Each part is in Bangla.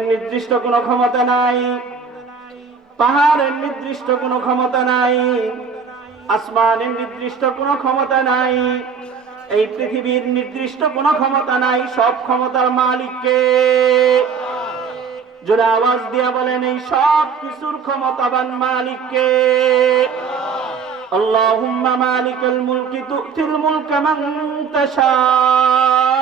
জমিনের নির্দিষ্ট কোনো ক্ষমতা নাই পাহাড়ের নির্দিষ্ট কোনো ক্ষমতা নাই আসমানের নির্দিষ্ট কোনো ক্ষমতা নাই এই পৃথিবীর নির্দিষ্ট কোনো ক্ষমতা নাই সব ক্ষমতার মালিককে জোরে আওয়াজ দিয়া বলেন এই সব কিছুর ক্ষমতাবান মালিককে اللهم مالك الملك تؤتي الملك من تشاء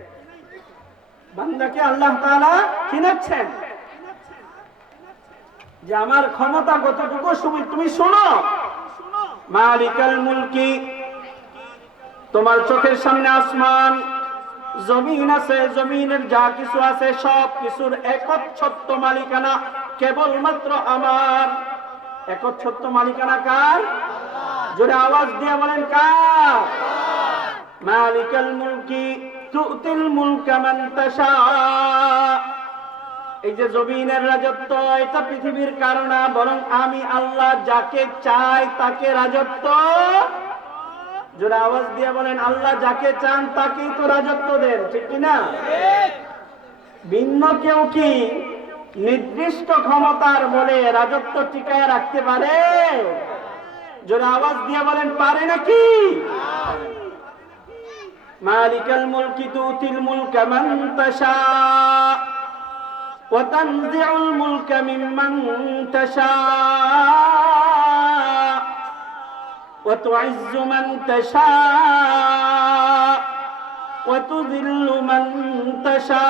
বান্দাকে আল্লাহ তাআলা যে আমার ক্ষমতা কতটুকু তুমি শোনো। মালিকাল মুলকি, তোমার চোখের সামনে আসমান। জমিন আছে, জমিনের যা কিছু আছে, সব কিছুর একচ্ছত্ব মালিকানা কেবলমাত্র আমার। একচ্ছত্ব মালিকানা কার? জোরে আওয়াজ দিয়ে বলেন কার? মালিকাল মুলকি এই যে জমিনের রাজত্ব, এটা পৃথিবীর কারণা বরং আমি আল্লাহ যাকে চাই তাকে রাজত্ব। জোরে আওয়াজ দিয়ে বলেন, আল্লাহ যাকে চান তাকেই তো রাজত্ব দেন, ঠিক না? ভিন্ন কেউ কি নির্দিষ্ট ক্ষমতার বলে রাজত্ব টিকায় রাখতে পারে? জোরে আওয়াজ দিয়ে বলেন, পারে নাকি? মালিকাল মুলকি তুতিল মুলকা মান তাশা, ওয়া তানজিউল মুলকা মিম্মান তাশা, ওয়া তুইজ্জু মান তাশা, ওয়া তুযিল্লু মান তাশা।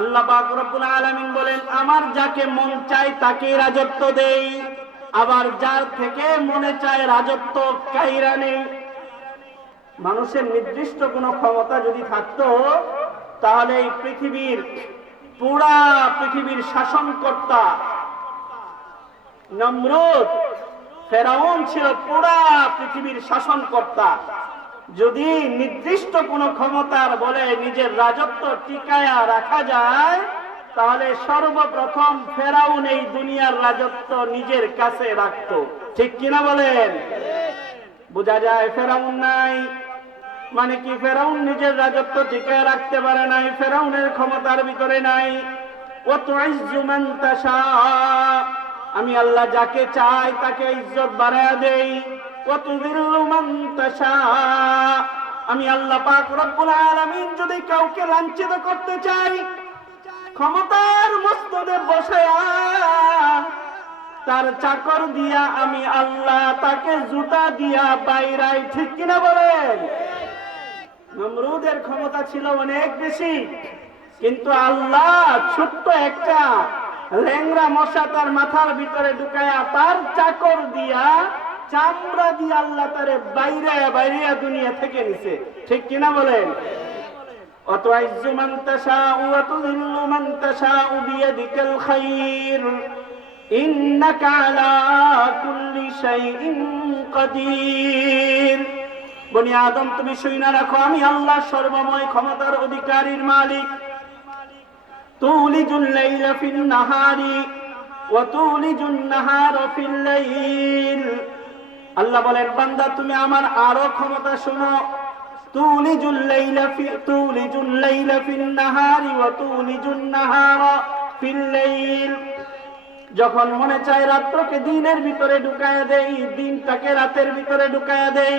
আল্লাহ পাক রব্বুল আলামিন বলেন, আমার যাকে মন চাই তাকে রাজত্ব দেই, আবার যার থেকে মনে চায় রাজত্ব কাইরা নেই। মানুষের নির্দিষ্ট কোনো ক্ষমতা যদি থাকতো তাহলে এই পৃথিবীর পুরা পৃথিবীর শাসনকর্তা নমরুদ ফেরাউন ছিল পুরা পৃথিবীর শাসনকর্তা। যদি নির্দিষ্ট কোনো ক্ষমতার বলে নিজের রাজত্ব টিকায়া রাখা যায় তাহলে সর্বপ্রথম ফেরাউন এই দুনিয়ার রাজত্ব নিজের কাছে রাখতো। ঠিক কিনা বলেন? বোঝা যায় ফেরাউন নাই। মানে কি ফেরাউন নিজের রাজত্ব টিকায় রাখতে পারে নাই, ফেরাউনের ক্ষমতার ভিতরে নাই। আমি আল্লাহ যাকে চাই তাকে ইজ্জত বাড়ায় দেই। আমি আল্লাহ পাক রব্বুল আলামিন যদি কাউকে লাঞ্ছিত করতে চাই, ক্ষমতার মস্তদে বসায়া তার চাকর দিয়া আমি আল্লাহ তাকে জুতা দিয়া বাইরাই ঠিক কিনা বলেন? নমরুদের ক্ষমতা ছিল অনেক বেশি, কিন্তু আল্লাহ ছোট্ট একটা ল্যাংরা মশা তার মাথার ভিতরে ঢুকায়া তার চাকর দিয়া, চামড়া দিয়ে আল্লাহ তারে বাইরে বাইরে দুনিয়া থেকে নিছে। ঠিক কিনা বলেন? ইন্নাকা আলা কুল্লি শাইইন কাদির। বনি আদম, তুমি শুইনা রাখো, আমি আল্লাহ সর্বময় ক্ষমতার অধিকারীর মালিক। তুলিজুল লাইলা ফিন নাহারি ওয়া তুলিজুন নাহারা ফিল লাইল। আল্লাহ বলেন, বান্দা, তুমি আমার আরও ক্ষমতা শোনো। তুলিজুল লাইলা ফি, তুলিজুল লাইলা ফিন নাহারি ওয়া তুলিজুন নাহারা ফিল লাইল। যখন মনে চায় রাত্রকে দিনের ভিতরে ঢুকায়া দেই, দিনটাকে রাতের ভিতরে ঢুকায়া দেই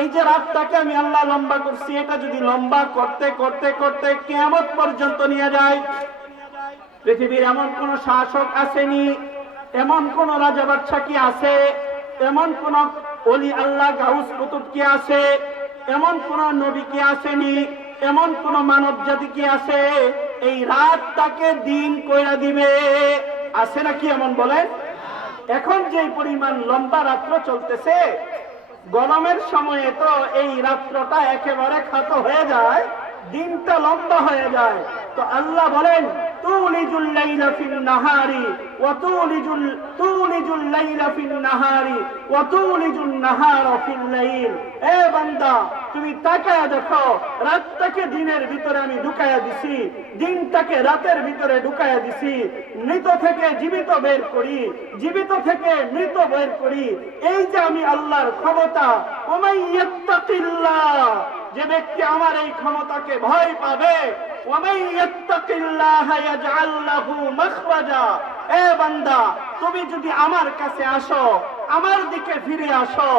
এই যে রাতটাকে আমি আল্লাহ লম্বা করছি, এটা যদি লম্বা করতে করতে করতে কেমন পর্যন্ত নিয়ে যায়। পৃথিবীর এমন কোন শাসক আসেনি, এমন কোন রাজা বাদশা কি আছে, এমন কোন অলি আল্লাহ গাউস কুতুব কি আছে, এমন কোন নবী কি আসেনি, এমন কোন মানব জাতি কি আছে, এই রাতটাকে দিন কইরা দিবে। আছে নাকি এমন বলেন? এখন যে পরিমাণ লম্বা রাত্র চলতেছে গরমের সময়ে তো এই রাত্রটা একেবারে খাত হয়ে যায়, দিনটা লম্বা হয়ে যায়। তো আল্লাহ বলেন নাহারি নাহারি এ বান্দা তুমি তাকায় দেখো, রাতটাকে দিনের ভিতরে আমি ঢুকায়া দিছি, দিনটাকে রাতের ভিতরে ঢুকায়া দিছি। মৃত থেকে জীবিত বের করি, জীবিত থেকে মৃত বের করি। এই যে আমি আল্লাহর ক্ষমতা যে ব্যক্তি আমার এই ক্ষমতাকে ভয় পাবে, ওমাই ইয়াজআল লাহু মাখরাজা। তুমি যদি আমার কাছে আসো, আমার দিকে ফিরে আসো,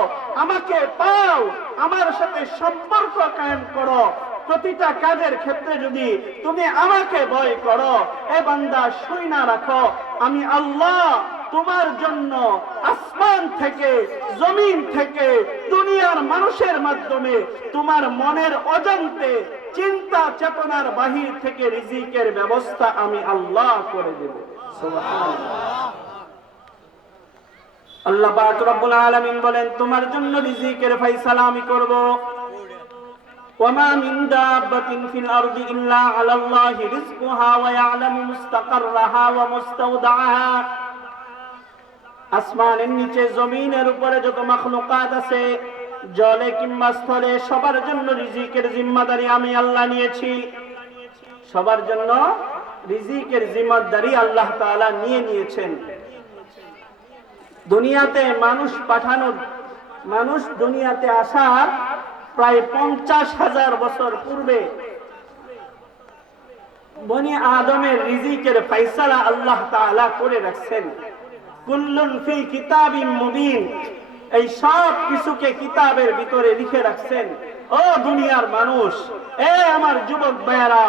আমাকে পাও, আমার সাথে সম্পর্ক কায়েম করো। প্রতিটা কাজের ক্ষেত্রে যদি তুমি আমাকে ভয় করো, এ বান্দা, শুই না রাখো। আমি আল্লাহ তোমার জন্য আসমান থেকে, জমিন থেকে, দুনিয়ার মানুষের মাধ্যমে তোমার মনের অজান্তে চিন্তা চেতনার বাহির থেকে রিজিকের ব্যবস্থা আমি আল্লাহ করে দেব সুবহানাল্লাহ আল্লাহ পাক রব্বুল আলামিন বলেন তোমার জন্য রিজিকের ফয়সালা আমি করব وما من دابة في الأرض إلا على الله رزقها ويعلم مستقرها ومستودعها আসমানের নিচে জমিনের উপরে যত মাখলুকাত আছে জলে কিংবা স্থলে সবার জন্য রিজিকের জিম্মাদারি আমি আল্লাহ নিয়েছি। সবার জন্য রিজিকের জিম্মাদারি আল্লাহ তাআলা নিয়ে নিয়েছেন। দুনিয়াতে মানুষ পাঠানোর, মানুষ দুনিয়াতে আসার প্রায় পঞ্চাশ হাজার বছর পূর্বে বনি আদমের রিজিকের ফাইসালা আল্লাহ তাআলা করে রাখছেন। কুল্লুন ফি কিতাবিম মুবিন। এই সব কিছুকে কিতাবের ভিতরে লিখে রাখছেন, ও দুনিয়ার মানুষ, এ আমার যুবক ভাইয়ারা,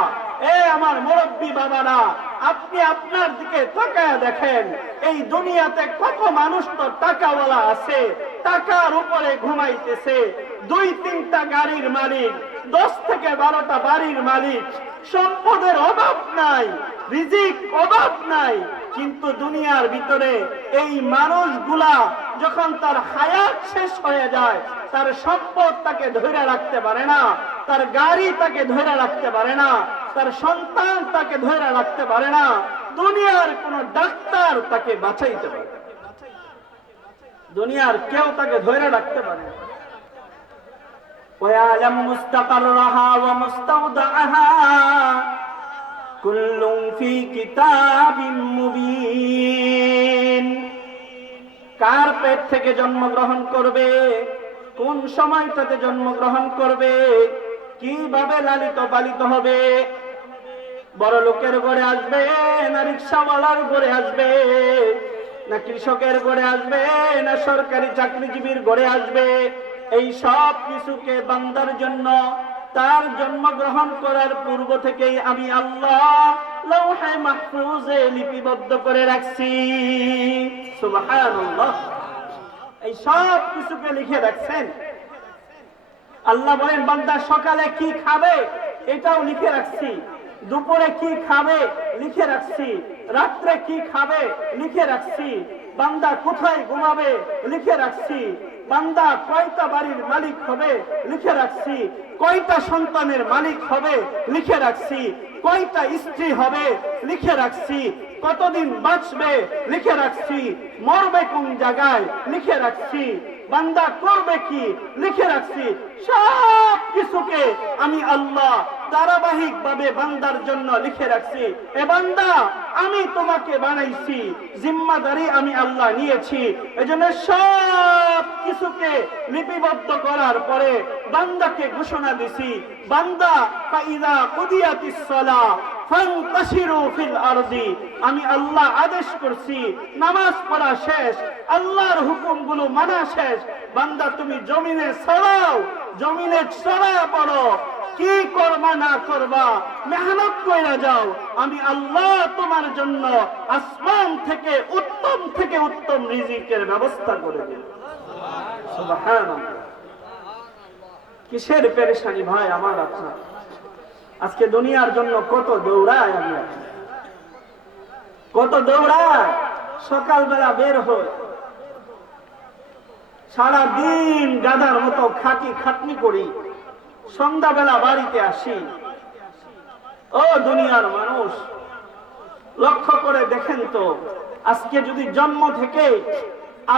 এ আমার মুরব্বী বাবারা, আপনি আপনার দিকে তাকায় দেখেন, এই দুনিয়াতে কত মানুষ তো টাকাওয়ালা আছে, টাকার উপরে ঘুমাইতেছে, দুই তিনটা গাড়ির মালিক, দশ থেকে বারোটা বাড়ির মালিক, সম্পদের অভাব নাই, রিজিক অভাব নাই কিন্তু দুনিয়ার ভিতরে এই মানুষগুলা যখন তার হায়াত শেষ হয়ে যায় তার সম্পদ তাকে ধরে রাখতে পারে না তার গাড়ি তাকে ধরে রাখতে পারে না তার সন্তান তাকে ধরে রাখতে পারে না দুনিয়ার কোন ডাক্তার তাকে বাঁচাইতে পারে না। দুনিয়ার কেউ তাকে ধরে রাখতে পারে না ويعلم مستقرها ومستودعها كل في كتاب مبين কার পেট থেকে জন্মগ্রহণ করবে কোন সময়টাতে জন্মগ্রহণ করবে কিভাবে লালিত পালিত হবে বড় লোকের ঘরে আসবে না রিক্সাওয়ালার ঘরে আসবে না কৃষকের ঘরে আসবে না সরকারি চাকরিজীবীর ঘরে আসবে এই সব কিছুকে বান্দার জন্য তার জন্মগ্রহণ করার পূর্ব থেকেই আমি আল্লাহ লৌহে মাহফুজে লিপিবদ্ধ করে রাখছি। এই সব কিছুকে লিখে রাখছেন। আল্লাহ বলেন, বান্দা সকালে কি খাবে এটাও লিখে রাখছি। দুপুরে কি খাবে লিখে রাখছি। রাত্রে কি খাবে লিখে রাখছি। বান্দা কোথায় ঘুমাবে লিখে রাখছি। বান্দা কয়টা বাড়ির মালিক হবে লিখে রাখছি। কয়টা সন্তানের মালিক হবে লিখে রাখছি। কয়টা স্ত্রী হবে লিখে রাখছি। কতদিন বাঁচবে লিখে রাখছি। মরবে কোন জায়গায় লিখে রাখছি। বান্দা করবে কি? লিখে রাখছি। সব কিছুকে আমি আল্লাহ ধারাবাহিক ভাবে বান্দার জন্য লিখে রাখছি। এ বান্দা, আমি তোমাকে বানাইছি। জিম্মাদারি আমি আল্লাহ নিয়েছি। এজন্য সব কিছুকে লিপিবদ্ধ করার পরে বান্দাকে ঘোষণা দিছি। বান্দা, ফাইদা কুদিয়াতিস সালাহ। আমি আল্লাহ আদেশ করছি, নামাজ পড়া শেষ, আল্লাহর হুকুমগুলো মানা শেষ। বান্দা, তুমি জমিনে ছড়াও জমিনে ছড়া পড়ো। কি করবা না করবা, মেহনত কইরা যাও। আমি আল্লাহ তোমার জন্য আসমান থেকে, উত্তম থেকে উত্তম রিজিকের ব্যবস্থা করে দেব। কিসের পেরেশানি ভাই আমার আপনার? আজকে দুনিয়ার জন্য কত দৌড়ায় আমি। কত দৌড়ায় সকালবেলা বের হয় সারা দিন গাদার মতো খাটি খাটনি করি। সন্ধ্যাবেলা বাড়িতে আসি। ও দুনিয়ার মানুষ, লক্ষ্য করে দেখেন তো, আজকে যদি জন্ম থেকে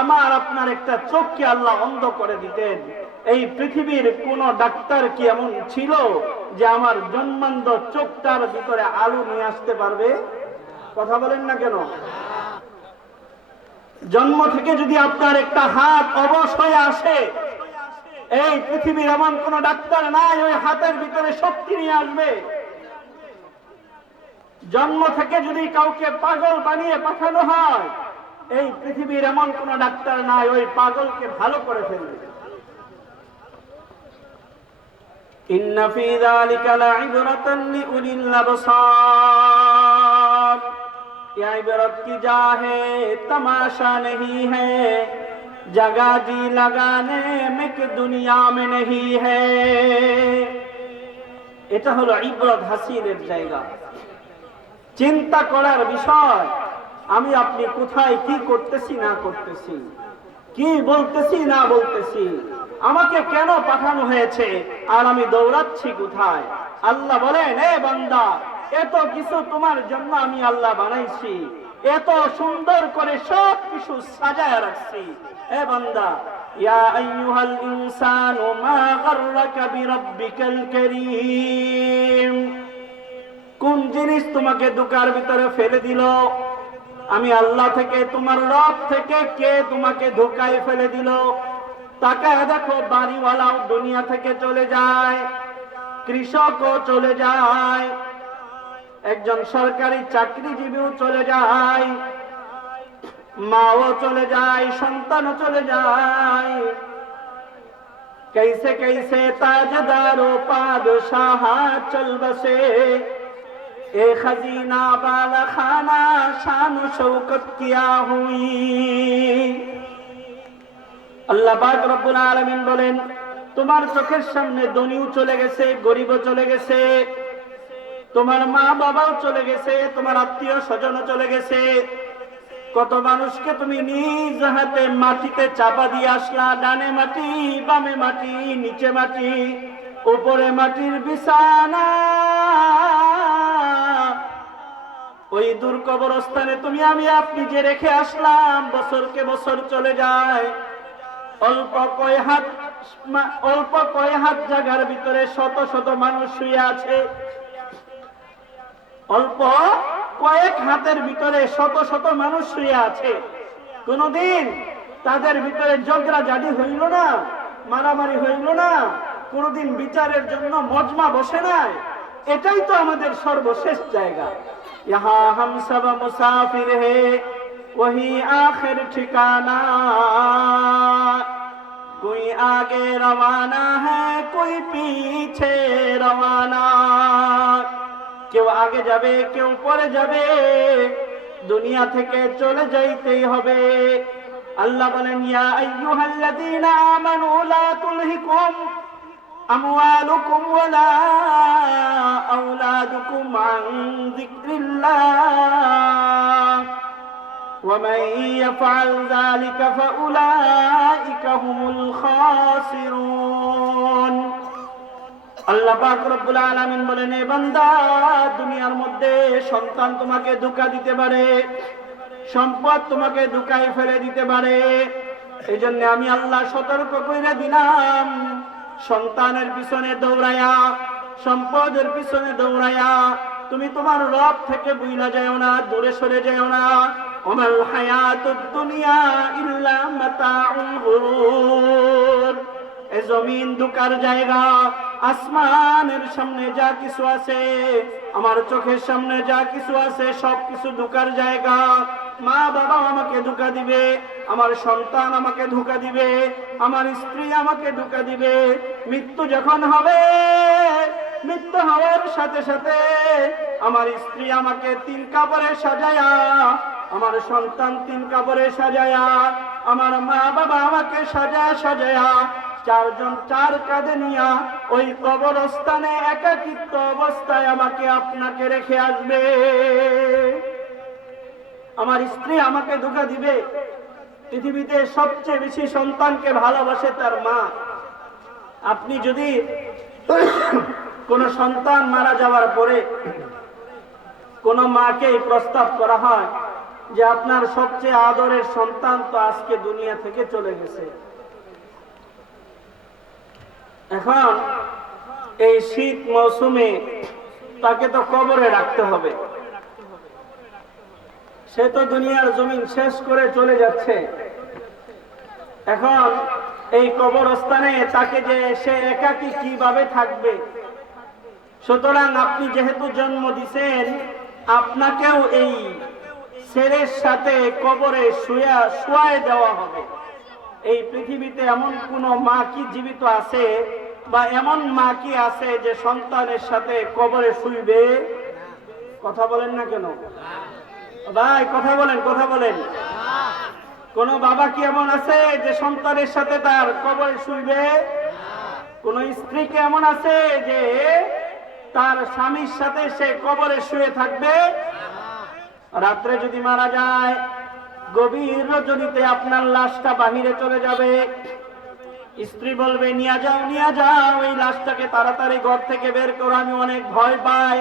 আমার আপনার একটা চোখকে আল্লাহ অন্ধ করে দিতেন। এই পৃথিবীর কোন ডাক্তার কি এমন ছিল যে আমার জন্মান্ধ চোখটার ভিতরে আলু নিয়ে আসতে পারবে? কথা বলেন না কেন? জন্ম থেকে যদি আপনার একটা হাত অবশ হয়ে আসে, এই পৃথিবীর এমন কোন ডাক্তার নাই, ওই হাতের ভিতরে শক্তি নিয়ে আসবে। জন্ম থেকে যদি কাউকে পাগল বানিয়ে পাঠানো হয়, এই পৃথিবীর এমন কোন ডাক্তার নাই, ওই পাগলকে ভালো করে ফেলবে। إن في ذلك لعبرة لأولي الأبصار یہ عبرت کی جا ہے تماشا نہیں ہے جگہ جی لگانے میں کہ دنیا میں نہیں ہے এটা হলো ইব্রত হাসিনের জায়গা চিন্তা করার বিষয় আমি আপনি কোথায় কি করতেছি না করতেছি কি বলতেছি না বলতেছি আমাকে কেন পাঠানো হয়েছে? আর আমি দৌড়াচ্ছি কোথায়? আল্লাহ বলেন, এ বান্দা, এত কিছু তোমার জন্য আমি আল্লাহ বানাইছি। এত সুন্দর করে সব কিছু সাজায় রাখছি। এ বান্দা কোন জিনিস তোমাকে দুকার ভিতরে ফেলে দিল? আমি আল্লাহ থেকে, তোমার রব থেকে কে তোমাকে ধোকায় ফেলে দিল? তাকায় দেখো বাড়িওয়ালাও দুনিয়া থেকে চলে যায় কৃষকও চলে যায় একজন সরকারি চাকরিজীবীও চলে যায় মাও চলে যায় সন্তানও চলে যায় कैसे कैसे ताजदारो पादशाह चल बसे ए खजीना बाला खाना शान शौकत किया हुई আল্লাহ পাক রব্বুল আলামিন বলেন, তোমার চোখের সামনে ধনীও চলে গেছে, গরিবও চলে গেছে। তোমার মা বাবাও চলে গেছে, তোমার আত্মীয় স্বজনও চলে গেছে। কত মানুষকে তুমি নিজ হাতে মাটিতে চাপা দিয়ে আসলা, ডানে মাটি, বামে মাটি, নিচে মাটি, উপরে মাটির বিছানা। ওই দূর কবরস্থানে তুমি আমি, আপনি যে রেখে আসলাম, বছরকে বছর চলে যায়। অল্প কয় হাত অল্প কয় হাত জায়গার ভিতরে শত শত মানুষ শুয়ে আছে। অল্প কয়েক হাতের ভিতরে শত শত মানুষ শুয়ে আছে। কোনদিন তাদের ভিতরে ঝগড়া জাডি হইল না, মারামারি হইল না, কোনদিন বিচারের জন্য মজমা বসে নাই। এটাই তো আমাদের সর্বশেষ জায়গা। ইহা হাম সব মুসাফির হে। ওহি আখের ঠিকানা। کوئی আগে روانہ ہے হ্যাঁ, পিছে پیچھے روانہ কেউ আগে যাবে, কেউ পরে যাবে, দুনিয়া থেকে চলে যাইতেই হবে। আল্লাহ বলেন, ইয়া আইয়ুহাল্লাযীনা যিকরিল্লাহ। ومن يفعل ذلك فأولئك هم الخاسرون আল্লাহ পাক রব্বুল আলামিন বলেন এ বান্দা দুনিয়ার মধ্যে সন্তান তোমাকে ধোকা দিতে পারে সম্পদ তোমাকে ধোকায় ফেলে দিতে পারে এই জন্য আমি আল্লাহ সতর্ক করে দিলাম সন্তানের পিছনে দৌড়ায়া সম্পদের পিছনে দৌড়ায়া তুমি তোমার রব থেকে বুইলা যাও না দূরে সরে যাও না ওমাল হায়াতুদ দুনিয়া ইল্লা মাতাউল গুরুর এ জমিন, দুকার জায়গা, আসমানের সামনে যা কিছু আছে, আমার চোখের সামনে যা কিছু আছে সব কিছু দুকার জায়গা। মা বাবা আমাকে ধোকা দিবে, আমার সন্তান আমাকে ধোকা দিবে, আমার স্ত্রী আমাকে ধোকা দিবে। মৃত্যু যখন হবে, মৃত্যু হওয়ার সাথে সাথে আমার স্ত্রী আমাকে তিন কাপড়ে সাজায়া আমার সন্তান তিন কাপড়ে সাজায়া, আমার মা বাবা আমাকে সাজা সাজায়া, চারজন চার কাঁধে নিয়া ওই কবরস্থানে একাকিত্ব অবস্থায় আমাকে আপনাকে রেখে আসবে। আমার স্ত্রী আমাকে ধোকা দিবে। পৃথিবীতে সবচেয়ে বেশি সন্তানকে ভালোবাসে তার মা। আপনি যদি কোন সন্তান মারা যাওয়ার পরে কোন মাকে প্রস্তাব করা হয় যে আপনার সবচেয়ে আদরের সন্তান তো আজকে দুনিয়া থেকে চলে গেছে। এখন এই শীত মৌসুমে তাকে তো কবরে রাখতে হবে। সে তো দুনিয়ার জমিন শেষ করে চলে যাচ্ছে। এখন এই কবরস্থানে তাকে যে সে একাকি কীভাবে থাকবে? সুতরাং আপনি যেহেতু জন্ম দিছেন, আপনাকেও এই ছেলের সাথে কবরে শুয়া শুয়ায় দেওয়া হবে। এই পৃথিবীতে এমন কোন মা কি জীবিত আছে বা এমন মা কি আছে যে সন্তানের সাথে কবরে শুইবে? কথা বলেন না কেন? ভাই, কথা বলেন কথা বলেন। কোন বাবা কি এমন আছে যে সন্তানের সাথে তার কবরে শুইবে? কোন স্ত্রী কি এমন আছে যে তার স্বামীর সাথে সে কবরে শুয়ে থাকবে? রাত্রে যদি মারা যায়, গভীর রজনীতে আপনার লাশটা বাহিরে চলে যাবে। স্ত্রী বলবে, নিয়ে যাও নিয়ে যাও। ওই লাশটাকে তাড়াতাড়ি ঘর থেকে বের করো, আমি অনেক ভয় পাই।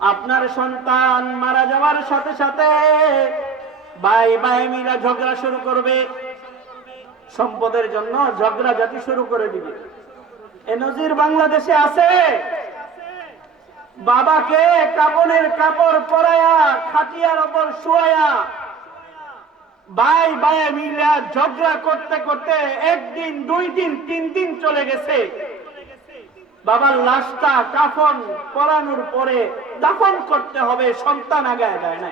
আপনার সন্তান মারা যাওয়ার সাথে সাথে ভাই ভাই মিলা ঝগড়া শুরু করবে। সম্পদের জন্য ঝগড়া জাতি শুরু করে দিবে। এ নজির বাংলাদেশে আছে? বাবাকে কাপড়ের কাপড় পরায়া খাটিয়ার ওপর শুয়ায়া ভাই ভাই মিলা ঝগড়া করতে করতে একদিন দুই দিন তিন দিন চলে গেছে। বাবার লাশটা কাফন পরানোর পরে দাফন করতে হবে সন্তান আগায় যায় না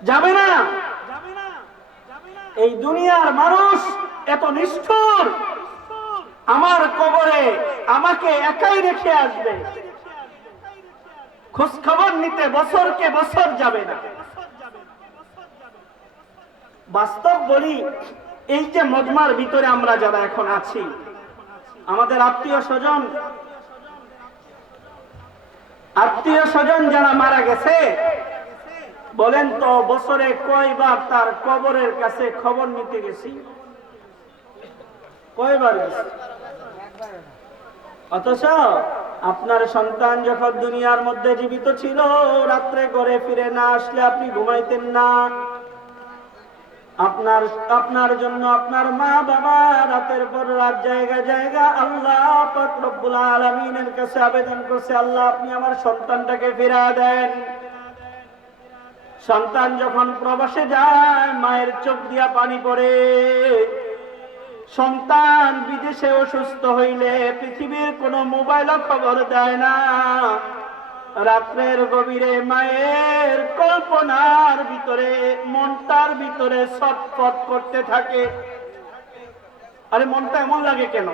যাবে না। এই দুনিয়ার মানুষ এত নিষ্ঠুর। আমার কবরে আমাকে একাই রেখে আসবে। খোঁজ খবর নিতে বছরকে বছর যাবে না। বাস্তব বলি, এই যে মজমার ভিতরে আমরা যারা এখন আছি, আমাদের আত্মীয় স্বজন আত্মীয় স্বজন যারা মারা গেছে, বলেন তো বছরে কয়বার তার কবরের কাছে খবর নিতে গেছি? অথচ আপনার সন্তান যখন দুনিয়ার মধ্যে জীবিত ছিল, রাত্রে ঘরে ফিরে না আসলে আপনি ঘুমাইতেন না। আপনার আপনার জন্য আপনার মা বাবা রাতের পর রাত জায়গা জায়গা আল্লাহ আলামিনের কাছে আবেদন করছে, আল্লাহ আপনি আমার সন্তানটাকে ফিরা দেন। সন্তান যখন প্রবাসে যায়, মায়ের চোখ দিয়া পানি পড়ে। সন্তান বিদেশে অসুস্থ হইলে পৃথিবীর কোনো মোবাইল খবর দেয় না। রাত্রের গভীরে মায়ের কল্পনার ভিতরে, মনটার ভিতরে ছটফট করতে থাকে। আরে, মনটা এমন লাগে কেন?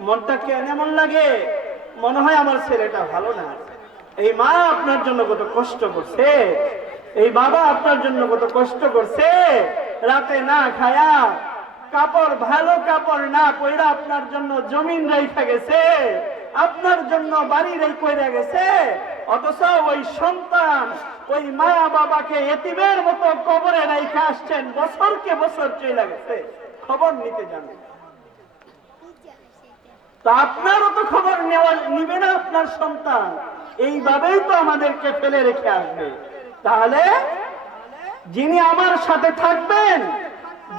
মনটা কেন এমন লাগে? মনে হয় আমার ছেলেটা ভালো না। এই মা আপনার জন্য কত কষ্ট করছে। এই বাবা আপনার জন্য কত কষ্ট করছে। রাতে না খায়া কাপড় ভালো কাপড় না পয়রা আপনার জন্য জমিন রেখা গেছে, আপনার জন্য বাড়ি রেখে গেছে, অথচ ওই সন্তান ওই মা বাবাকে এতিমের মতো কবরে রেখে আসছেন, বছরকে বছর চলে গেছে। খবর নিতে জানে তা আপনারও তো খবর নেওয়া নিবে না আপনার সন্তান। এইভাবেই তো আমাদেরকে ফেলে রেখে আসবে। তাহলে যিনি আমার সাথে থাকবেন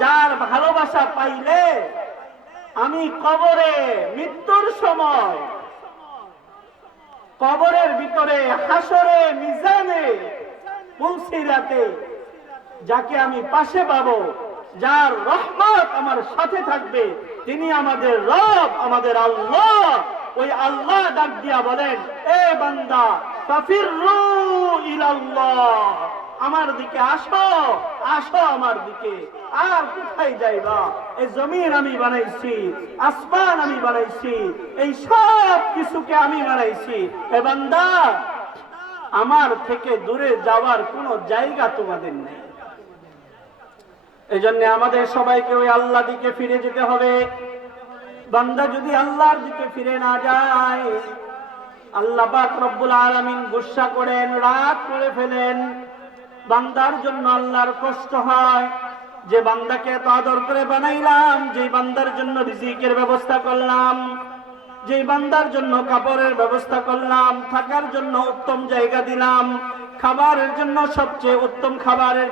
যার ভালোবাসা পাইলে আমি কবরে মৃত্যুর সময় কবরের ভিতরে হাসরে, মিজানে পুলসিরাতে যাকে আমি পাশে পাবো, যার রহমত আমার সাথে থাকবে, তিনি আমাদের রব, আমাদের আল্লাহ। ওই আল্লাহ ডাক দিয়া বলেন, এ বান্দা ফাফিরু ইলাল্লাহ, আমার দিকে আসো আসো আমার দিকে। আর কোথায় যাইবা? এই জমিন আমি বানাইছি, আসমান আমি বানাইছি, এই সব কিছুকে আমি বানাইছি। এ বান্দা, আমার থেকে দূরে যাওয়ার কোনো জায়গা তোমাদের নেই। এই জন্য আমাদের সবাইকে ওই আল্লাহ দিকে ফিরে যেতে হবে। বান্দা যদি আল্লাহর দিকে ফিরে না যায়, আল্লাহ পাক রব্বুল আলামিন গুসা করেন, রাগ করে ফেলেন। বান্দার জন্য আল্লাহর কষ্ট হয়। যে বান্দাকে এত আদর করে বানাইলাম যে বান্দার জন্য রিজিকের ব্যবস্থা করলাম যে বান্দার জন্য কাপড়ের ব্যবস্থা করলাম, থাকার জন্য উত্তম জায়গা দিলাম, খাবারের জন্য সবচেয়ে উত্তম খাবারের